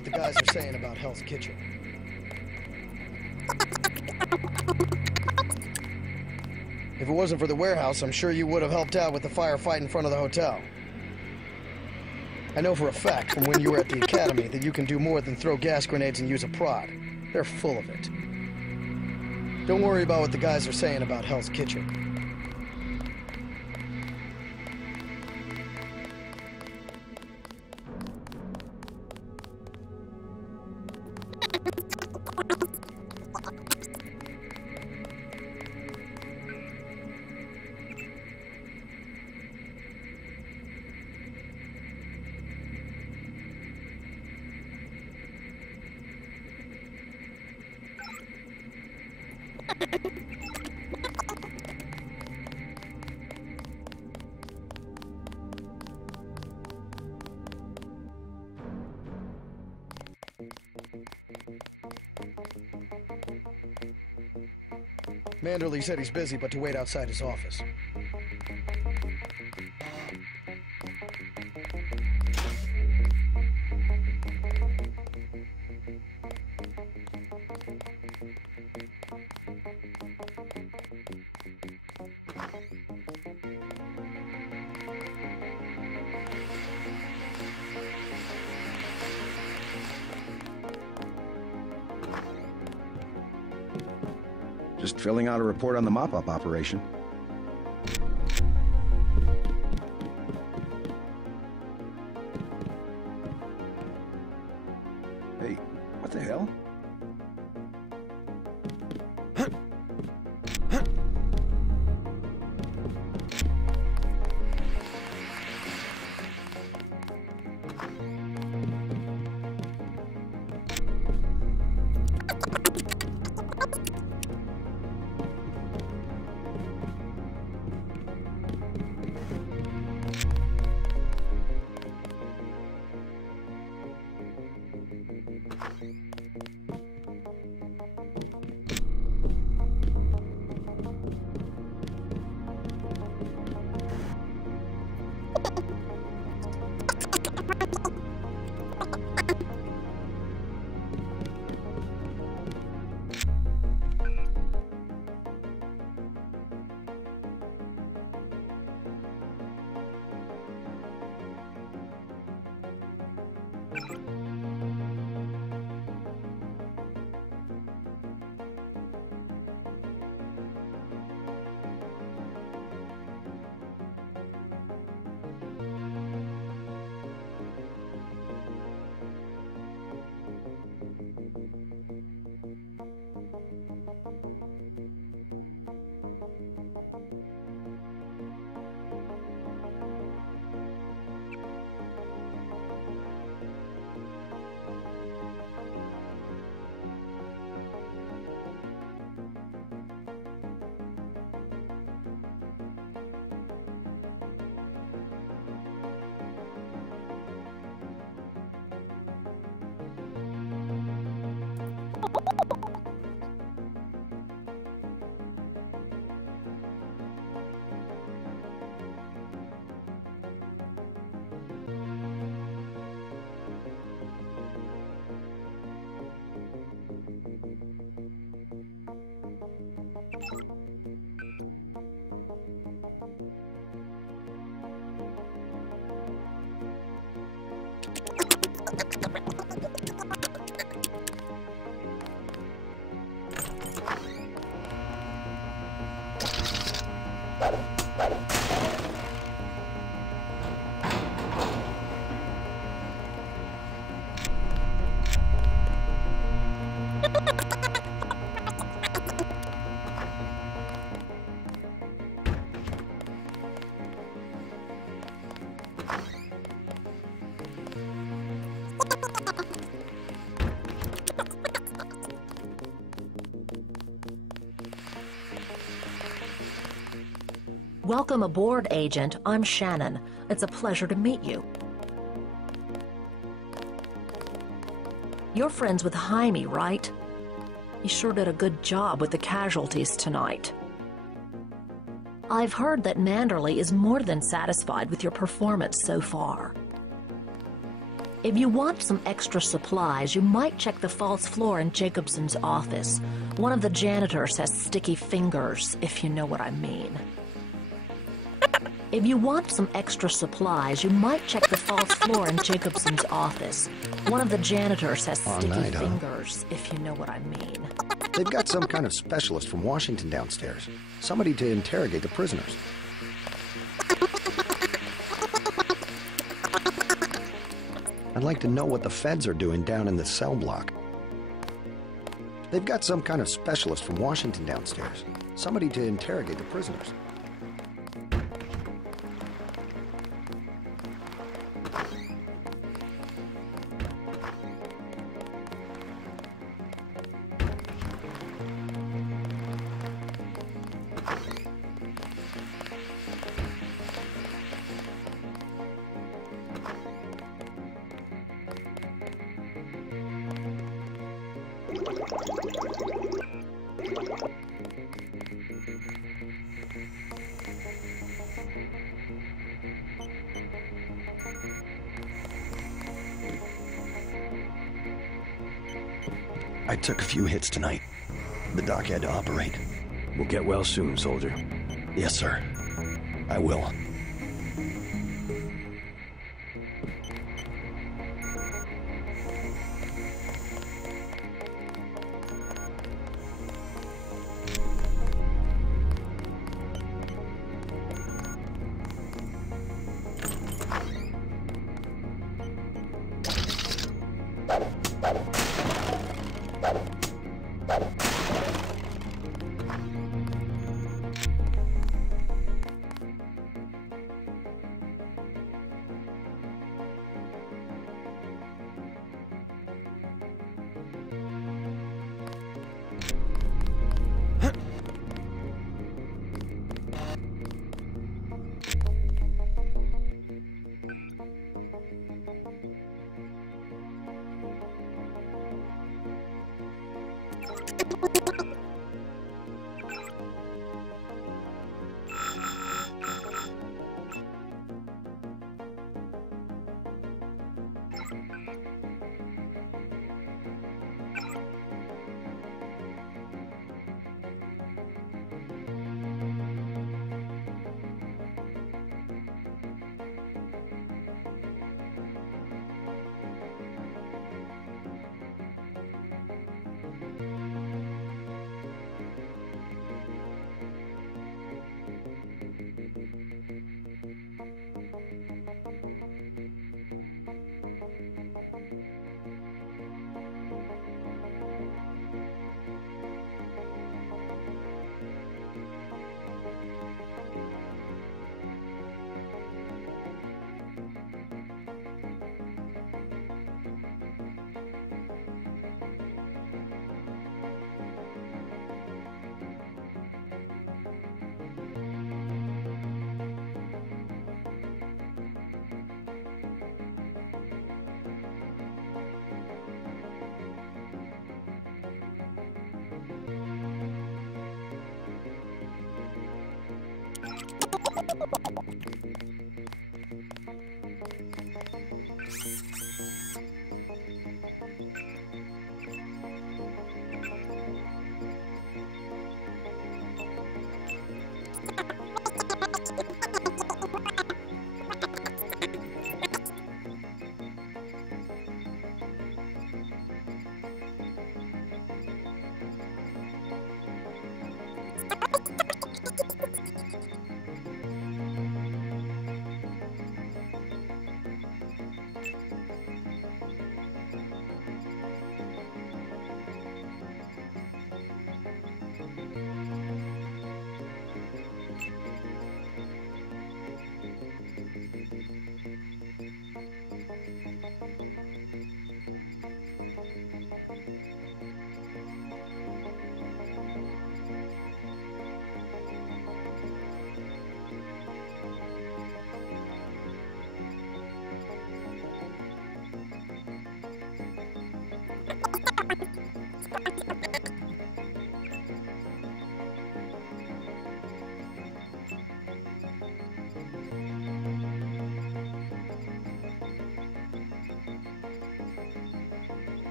what the guys are saying about Hell's Kitchen. If it wasn't for the warehouse, I'm sure you would have helped out with the firefight in front of the hotel. I know for a fact from when you were at the academy that you can do more than throw gas grenades and use a prod. They're full of it. Don't worry about what the guys are saying about Hell's Kitchen. Manderley said he's busy, but to wait outside his office. Just filling out a report on the mop-up operation. Hey, what the hell? Welcome aboard, Agent. I'm Shannon. It's a pleasure to meet you. You're friends with Jaime, right? He sure did a good job with the casualties tonight. I've heard that Manderley is more than satisfied with your performance so far. If you want some extra supplies, you might check the false floor in Jacobson's office. One of the janitors has sticky fingers, if you know what I mean. If you want some extra supplies, you might check the false floor in Jacobson's office. One of the janitors has sticky fingers, if you know what I mean. They've got some kind of specialist from Washington downstairs. Somebody to interrogate the prisoners. I'd like to know what the feds are doing down in the cell block. They've got some kind of specialist from Washington downstairs. Somebody to interrogate the prisoners. I took a few hits tonight. The doc had to operate. We'll get well soon, soldier. Yes, sir. I will.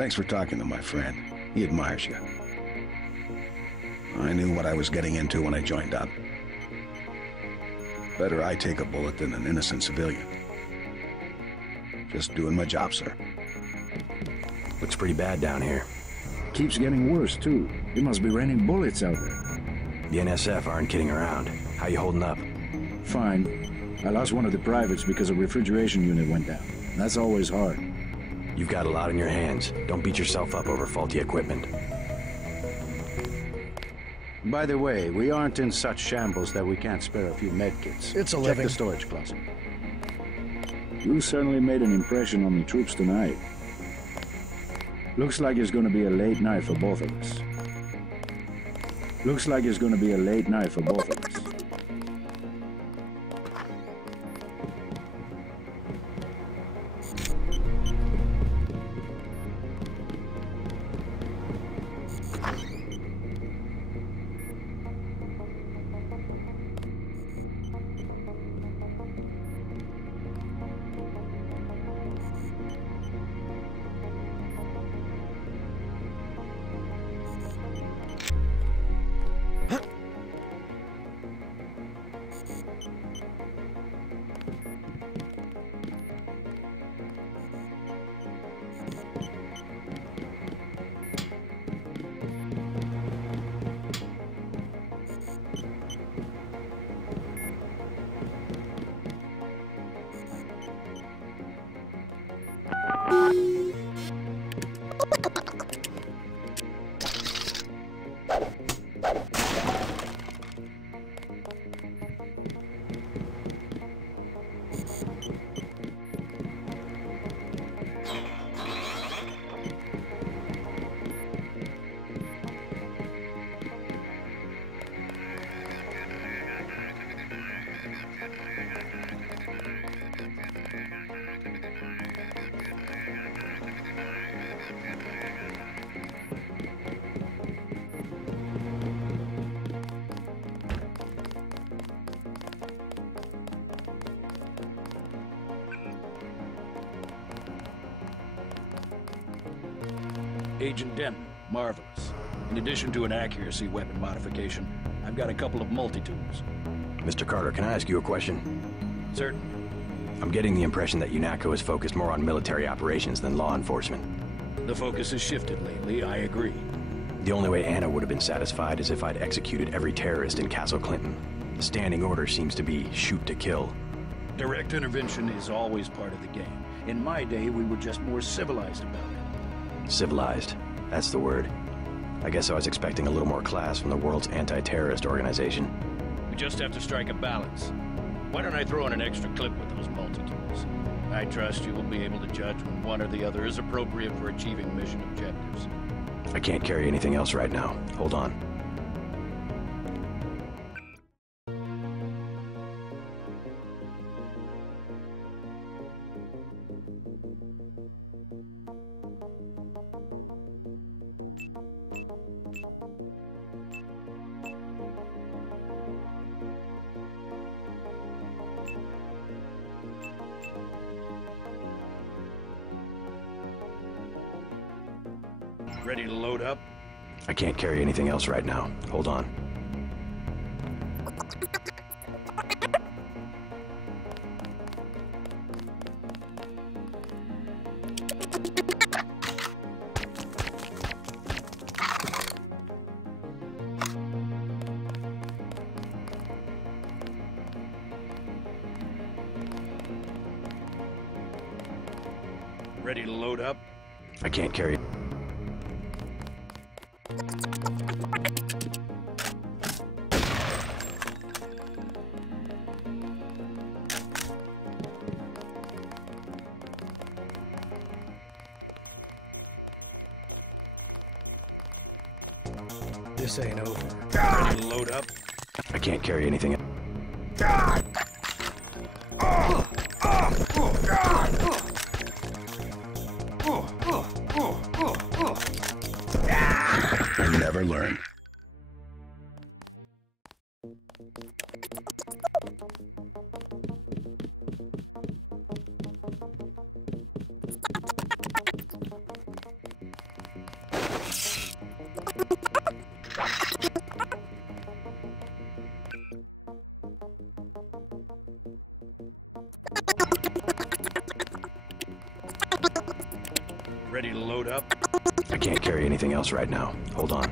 Thanks for talking to my friend. He admires you. I knew what I was getting into when I joined up. Better I take a bullet than an innocent civilian. Just doing my job, sir. Looks pretty bad down here. Keeps getting worse, too. It must be raining bullets out there. The NSF aren't kidding around. How you holding up? Fine. I lost one of the privates because a refrigeration unit went down. That's always hard. You've got a lot on your hands. Don't beat yourself up over faulty equipment. By the way, we aren't in such shambles that we can't spare a few medkits. It's a Check living. the storage closet. You certainly made an impression on the troops tonight. Looks like it's gonna be a late night for both of us. Looks like it's gonna be a late night for both of us. Agent Denton, marvelous. In addition to an accuracy weapon modification, I've got a couple of multi-tools. Mr. Carter, can I ask you a question? Certainly. I'm getting the impression that UNATCO is focused more on military operations than law enforcement. The focus has shifted lately, I agree. The only way Anna would have been satisfied is if I'd executed every terrorist in Castle Clinton. The standing order seems to be shoot to kill. Direct intervention is always part of the game. In my day, we were just more civilized about it. Civilized. That's the word. I guess I was expecting a little more class from the world's anti-terrorist organization. We just have to strike a balance. Why don't I throw in an extra clip with those multi-tools? I trust you will be able to judge when one or the other is appropriate for achieving mission objectives. I can't carry anything else right now. Hold on. Ready to load up? I can't carry anything else right now. Hold on. Ready to load up? I can't carry... This ain't over. Ready to load up? I can't carry anything... I never learn. Ready to load up? I can't carry anything else right now. Hold on.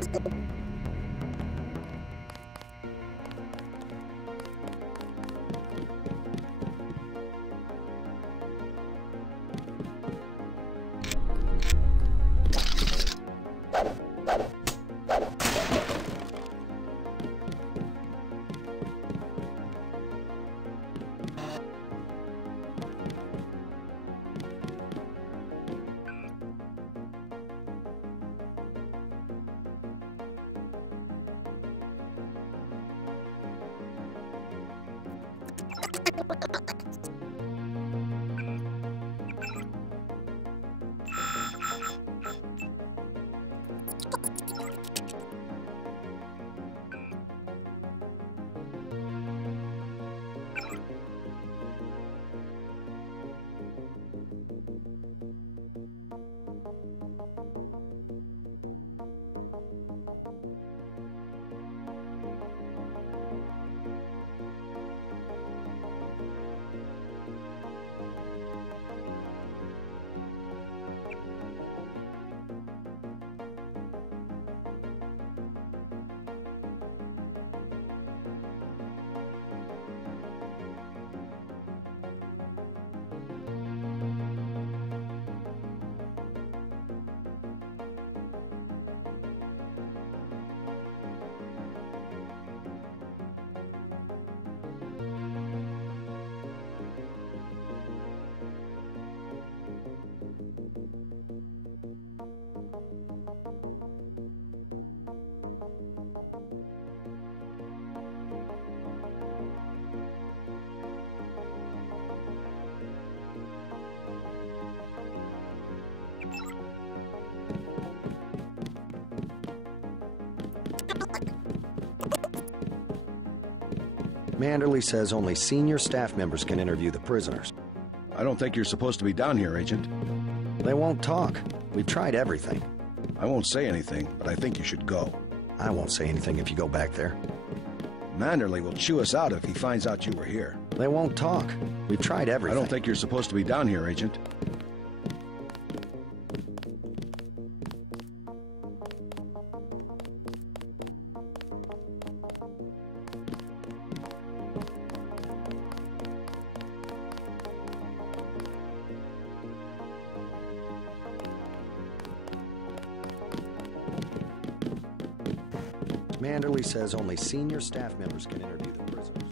Manderley says only senior staff members can interview the prisoners. I don't think you're supposed to be down here, Agent. They won't talk. We've tried everything. I won't say anything, but I think you should go. I won't say anything if you go back there. Manderley will chew us out if he finds out you were here. They won't talk. We've tried everything. I don't think you're supposed to be down here, Agent. Manderley says only senior staff members can interview the prisoners.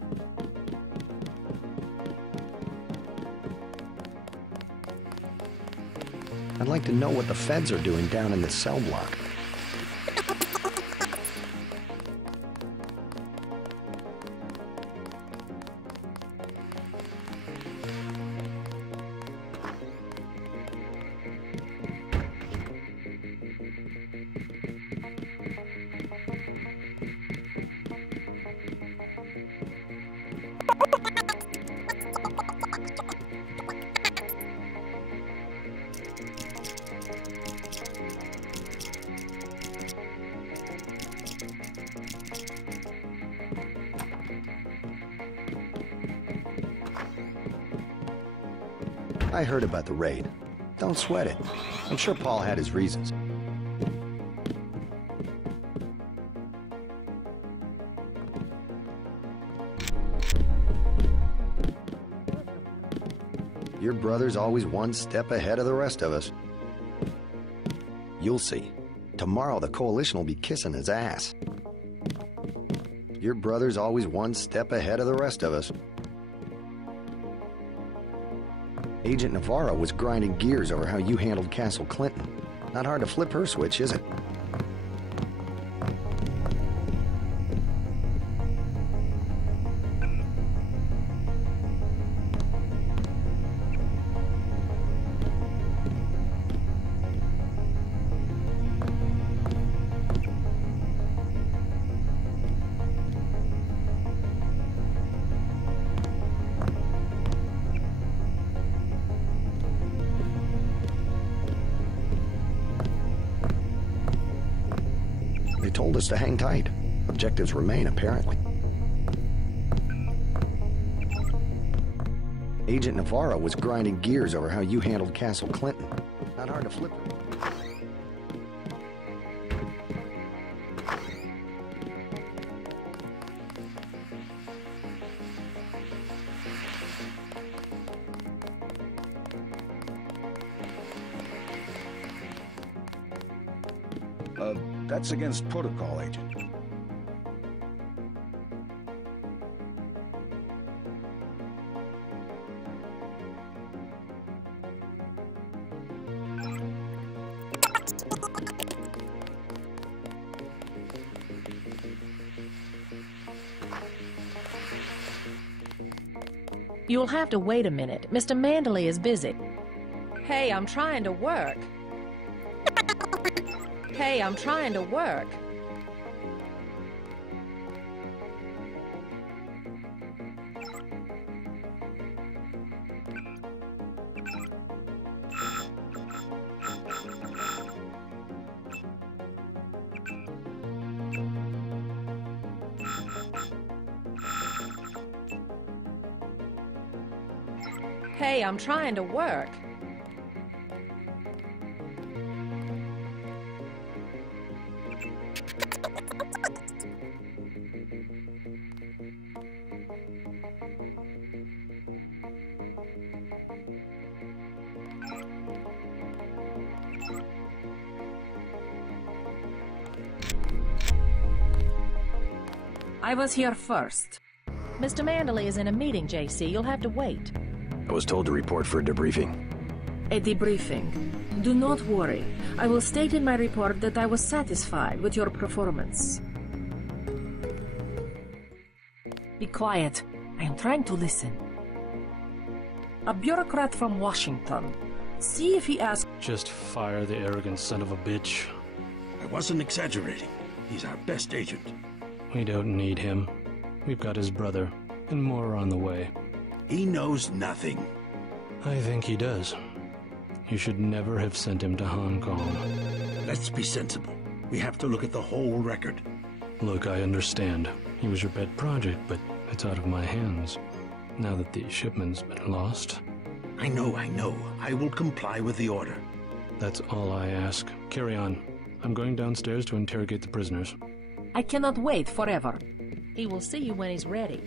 I'd like to know what the feds are doing down in the cell block. I heard about the raid. Don't sweat it. I'm sure Paul had his reasons. Your brother's always one step ahead of the rest of us. You'll see. Tomorrow the Coalition will be kissing his ass. Your brother's always one step ahead of the rest of us. Agent Navarro was grinding gears over how you handled Castle Clinton. Not hard to flip her switch, is it? They told us to hang tight. Objectives remain, apparently. Agent Navarro was grinding gears over how you handled Castle Clinton. Not hard to flip her. That's against protocol, Agent. You'll have to wait a minute. Mr. Manderley is busy. Hey, I'm trying to work. Hey, I'm trying to work. Hey, I'm trying to work. I was here first. Mr. Manderley is in a meeting, JC. You'll have to wait. I was told to report for a debriefing. A debriefing. Do not worry. I will state in my report that I was satisfied with your performance. Be quiet. I am trying to listen. A bureaucrat from Washington. See if he asks... Just fire the arrogant son of a bitch. I wasn't exaggerating. He's our best agent. We don't need him. We've got his brother, and more are on the way. He knows nothing. I think he does. You should never have sent him to Hong Kong. Let's be sensible. We have to look at the whole record. Look, I understand. He was your pet project, but it's out of my hands. Now that the shipment's been lost. I know. I will comply with the order. That's all I ask. Carry on. I'm going downstairs to interrogate the prisoners. I cannot wait forever. He will see you when he's ready.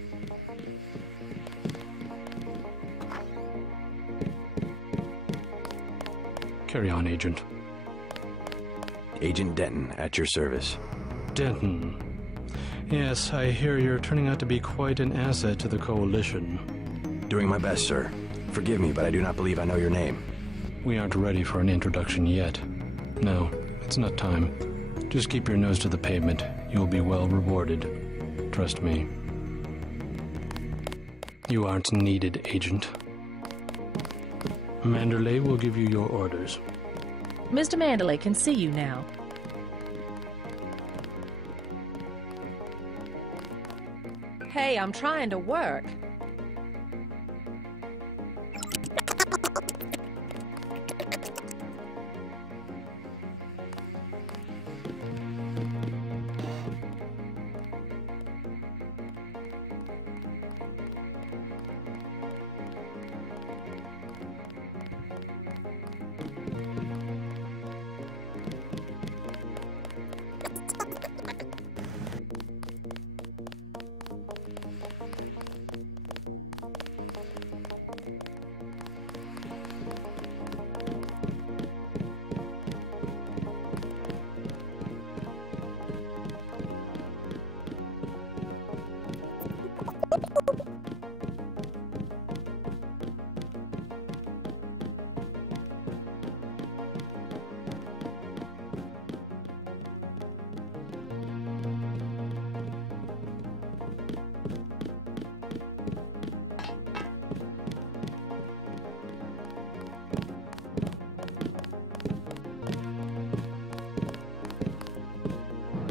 Carry on, Agent. Agent Denton, at your service. Denton. Yes, I hear you're turning out to be quite an asset to the Coalition. Doing my best, sir. Forgive me, but I do not believe I know your name. We aren't ready for an introduction yet. No, it's not time. Just keep your nose to the pavement. You'll be well rewarded. Trust me. You aren't needed, Agent. Manderley will give you your orders. Mr. Manderley can see you now. Hey, I'm trying to work.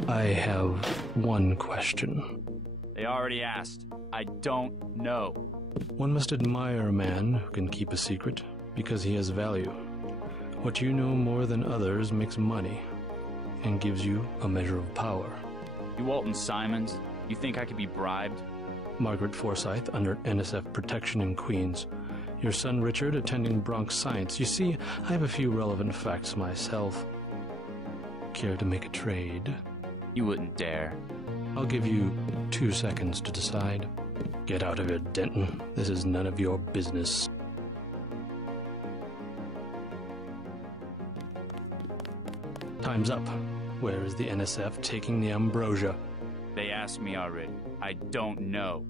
I have one question. They already asked. I don't know. One must admire a man who can keep a secret because he has value. What you know more than others makes money and gives you a measure of power. You Walton Simons, you think I could be bribed? Margaret Forsyth under NSF protection in Queens. Your son Richard attending Bronx Science. You see, I have a few relevant facts myself. Care to make a trade? You wouldn't dare. I'll give you 2 seconds to decide. Get out of here, Denton. This is none of your business. Time's up. Where is the NSF taking the ambrosia? They asked me already. I don't know.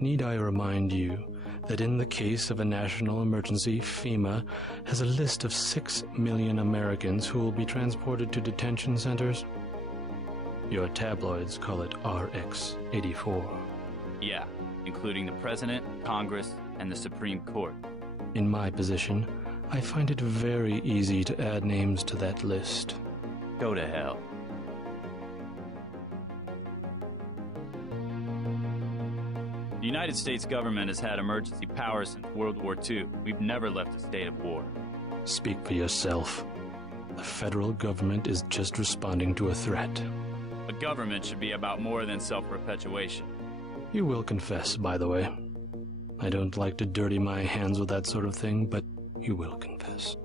Need I remind you that in the case of a national emergency, FEMA has a list of 6 million Americans who will be transported to detention centers? Your tabloids call it RX-84. Yeah, including the President, Congress, and the Supreme Court. In my position, I find it very easy to add names to that list. Go to hell. The United States government has had emergency powers since World War II. We've never left a state of war. Speak for yourself. The federal government is just responding to a threat. A government should be about more than self-perpetuation. You will confess, by the way. I don't like to dirty my hands with that sort of thing, but you will confess.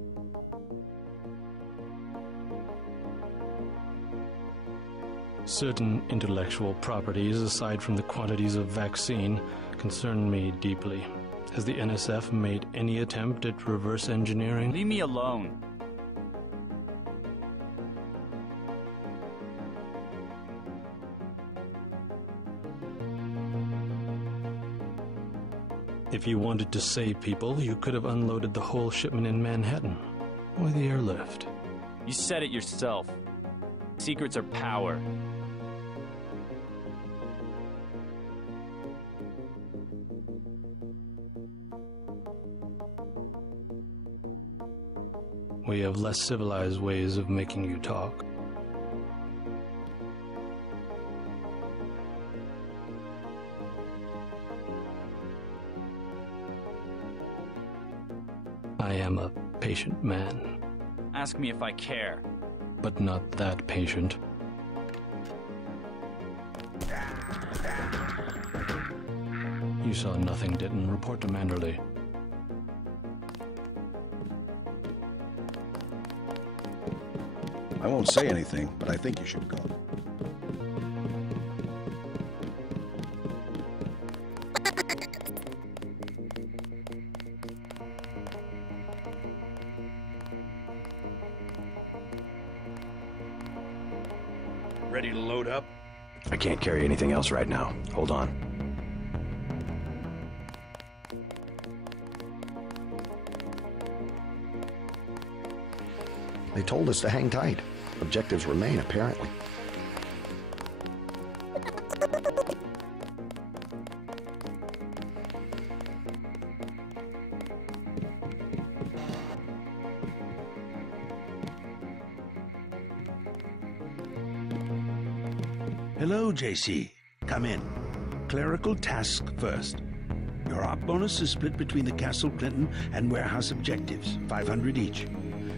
Certain intellectual properties, aside from the quantities of vaccine, concern me deeply. Has the NSF made any attempt at reverse engineering? Leave me alone. If you wanted to save people, you could have unloaded the whole shipment in Manhattan, or the airlift. You said it yourself. Secrets are power. We have less civilized ways of making you talk. I am a patient man. Ask me if I care. but not that patient. You saw nothing, didn't? Report to Manderley. I won't say anything, but I think you should go. Ready to load up? I can't carry anything else right now. Hold on. They told us to hang tight. Objectives remain, apparently. Hello, JC. Come in. Clerical task first. Your op bonus is split between the Castle Clinton and warehouse objectives, 500 each.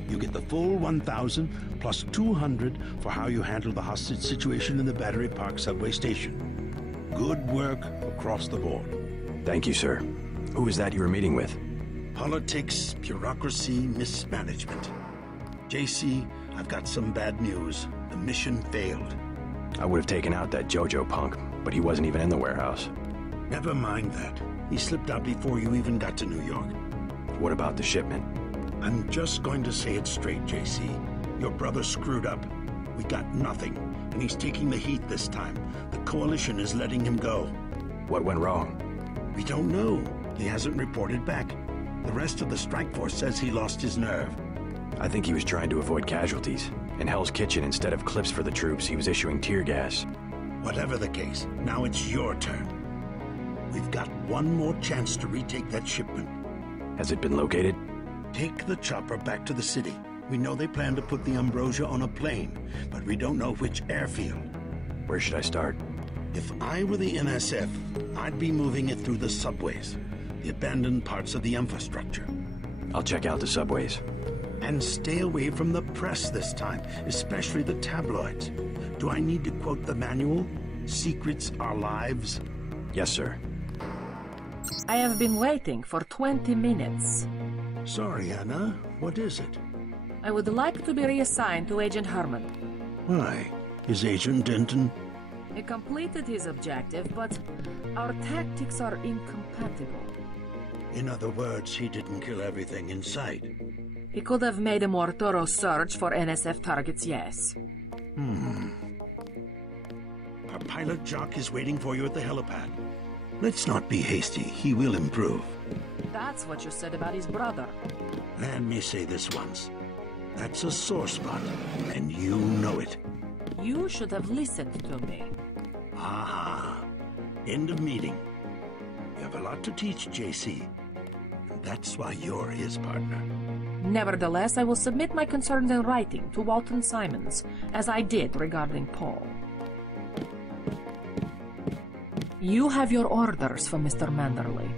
You get the full 1,000 plus 200 for how you handle the hostage situation in the Battery Park subway station. Good work across the board. Thank you, sir. Who is that you were meeting with? Politics, bureaucracy, mismanagement. JC, I've got some bad news. The mission failed. I would have taken out that JoJo punk, but he wasn't even in the warehouse. Never mind that. He slipped out before you even got to New York. What about the shipment? I'm just going to say it straight, JC. Your brother screwed up. We got nothing, and he's taking the heat this time. The Coalition is letting him go. What went wrong? We don't know. He hasn't reported back. The rest of the strike force says he lost his nerve. I think he was trying to avoid casualties. In Hell's Kitchen, instead of clips for the troops, he was issuing tear gas. Whatever the case, now it's your turn. We've got one more chance to retake that shipment. Has it been located? Take the chopper back to the city. We know they plan to put the Ambrosia on a plane, but we don't know which airfield. Where should I start? If I were the NSF, I'd be moving it through the subways, the abandoned parts of the infrastructure. I'll check out the subways. And stay away from the press this time, especially the tabloids. Do I need to quote the manual? Secrets are lives? Yes, sir. I have been waiting for 20 minutes. Sorry, Anna. What is it? I would like to be reassigned to Agent Herman. Why? Is Agent Denton? He completed his objective, but our tactics are incompatible. In other words, he didn't kill everything in sight. He could have made a more thorough search for NSF targets, yes. Our pilot Jock is waiting for you at the helipad. Let's not be hasty. He will improve. That's what you said about his brother. Let me say this once. That's a sore spot, and you know it. You should have listened to me. Aha. End of meeting. You have a lot to teach, JC. And that's why you're his partner. Nevertheless, I will submit my concerns in writing to Walton Simons, as I did regarding Paul. You have your orders for Mr. Manderley.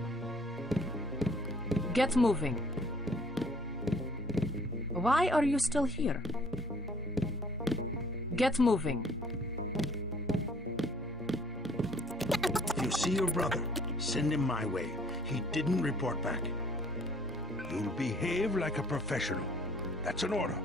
Get moving. Why are you still here? Get moving. If you see your brother, send him my way. He didn't report back. You'll behave like a professional. That's an order.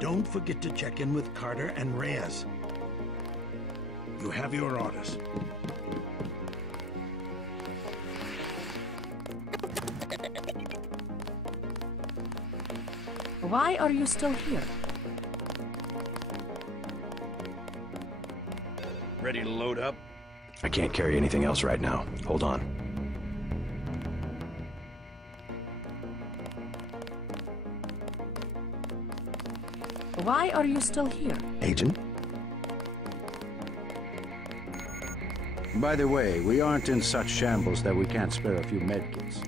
Don't forget to check in with Carter and Reyes. You have your orders. Why are you still here? Ready to load up? I can't carry anything else right now. Hold on. Why are you still here? Agent? By the way, we aren't in such shambles that we can't spare a few medkits.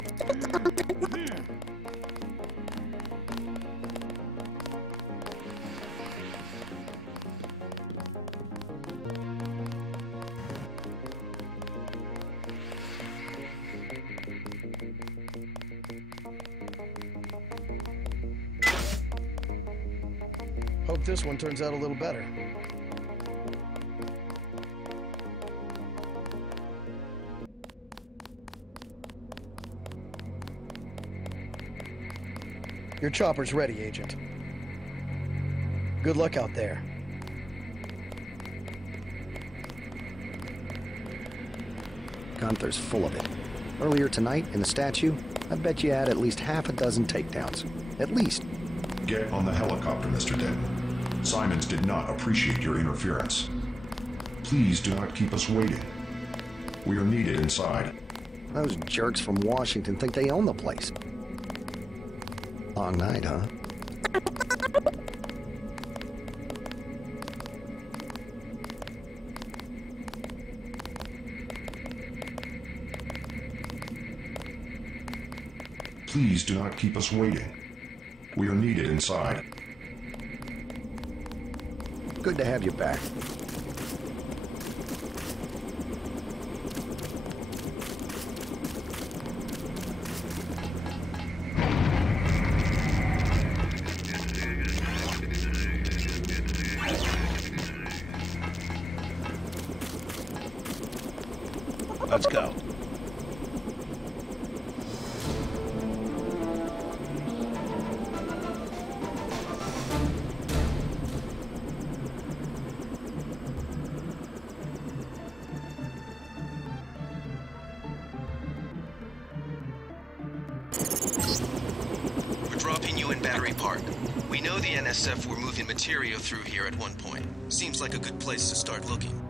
Hope this one turns out a little better. Your chopper's ready, Agent. Good luck out there. Gunther's full of it. Earlier tonight, in the statue, I bet you had at least half a dozen takedowns. At least. Get on the helicopter, Mr. Denton. Simons did not appreciate your interference. Please do not keep us waiting. We are needed inside. Those jerks from Washington think they own the place. Long night, huh? Please do not keep us waiting. We are needed inside. Good to have you back. Let's go. We're dropping you in Battery Park. We know the NSF were moving material through here at one point. Seems like a good place to start looking.